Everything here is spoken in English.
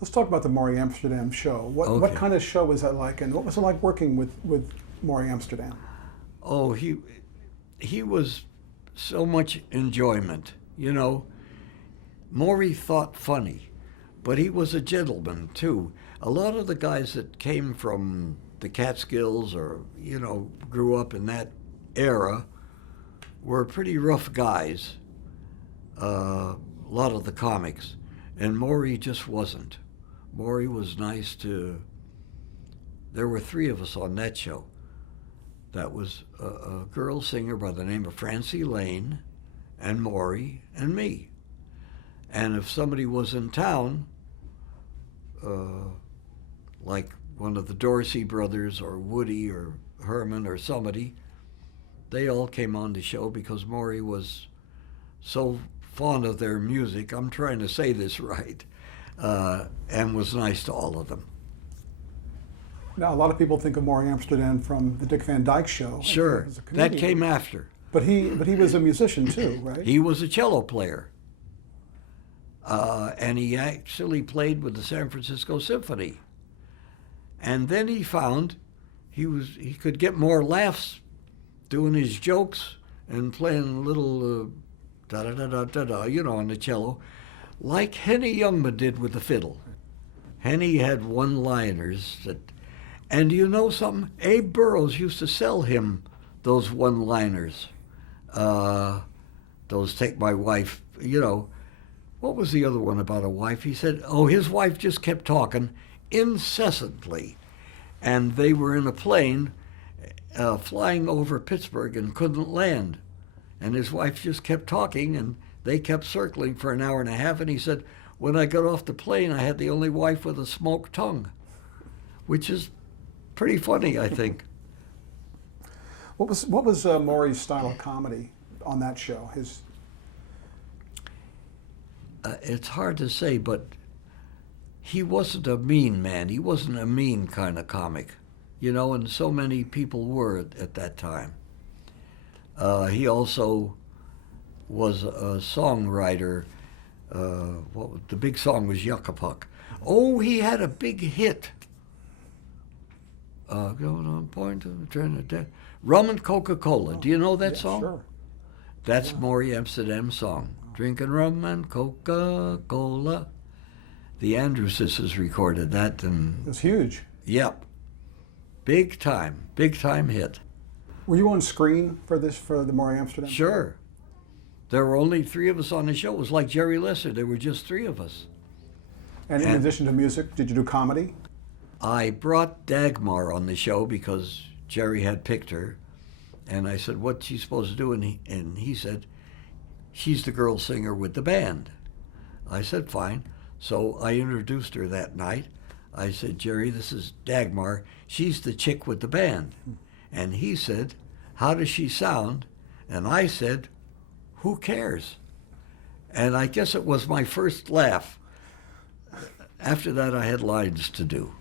Let's talk about the Morey Amsterdam show. What Okay. kind of show was that like, and what was it like working with Morey Amsterdam? Oh, he was so much enjoyment. You know, Morey thought funny, but he was a gentleman too. A lot of the guys that came from the Catskills or, grew up in that era were pretty rough guys, a lot of the comics. And Morey just wasn't. Morey was nice to. There were three of us on that show. That was a girl singer by the name of Francie Lane, and Morey, and me. And if somebody was in town, like one of the Dorsey brothers or Woody or Herman or somebody, they all came on the show because Morey was so fond of their music. I'm trying to say this right. And was nice to all of them. Now, a lot of people think of Morey Amsterdam from the Dick Van Dyke Show. Sure, As a that comedian. came after. But he was a musician too, right? He was a cello player. And he actually played with the San Francisco Symphony. And then he found he could get more laughs doing his jokes and playing little da-da-da-da-da-da, on the cello, like Henny Youngman did with the fiddle. Henny had one-liners and you know something? Abe Burrows used to sell him those one-liners. Those Take My Wife, What was the other one about a wife? He said, his wife just kept talking incessantly. And they were in a plane flying over Pittsburgh and couldn't land. And his wife just kept talking, and they kept circling for an hour and a half. And he said, when I got off the plane, I had the only wife with a smoked tongue, which is pretty funny, I think. What was Morey's style of comedy on that show? It's hard to say, but he wasn't a mean man. He wasn't a mean kind of comic, and so many people were at that time. He also was a songwriter. The big song was Yucca-Puck. Oh, he had a big hit. Going on point to Trinidad. Rum and Coca-Cola. Do you know that song? Sure. That's Morey Amsterdam's song. Drinking rum and Coca-Cola. The Andrews Sisters recorded that, and It was huge. yep, big time hit. Were you on screen for the Morey Amsterdam? Sure. There were only three of us on the show. It was like Jerry Lesser. There were just three of us. And in addition to music, did you do comedy? I brought Dagmar on the show because Jerry had picked her, and I said, what's she supposed to do? And he said, she's the girl singer with the band. I said, fine. So I introduced her that night. I said, Jerry, this is Dagmar. She's the chick with the band. And he said, how does she sound? And I said, who cares? And I guess it was my first laugh. After that, I had lines to do.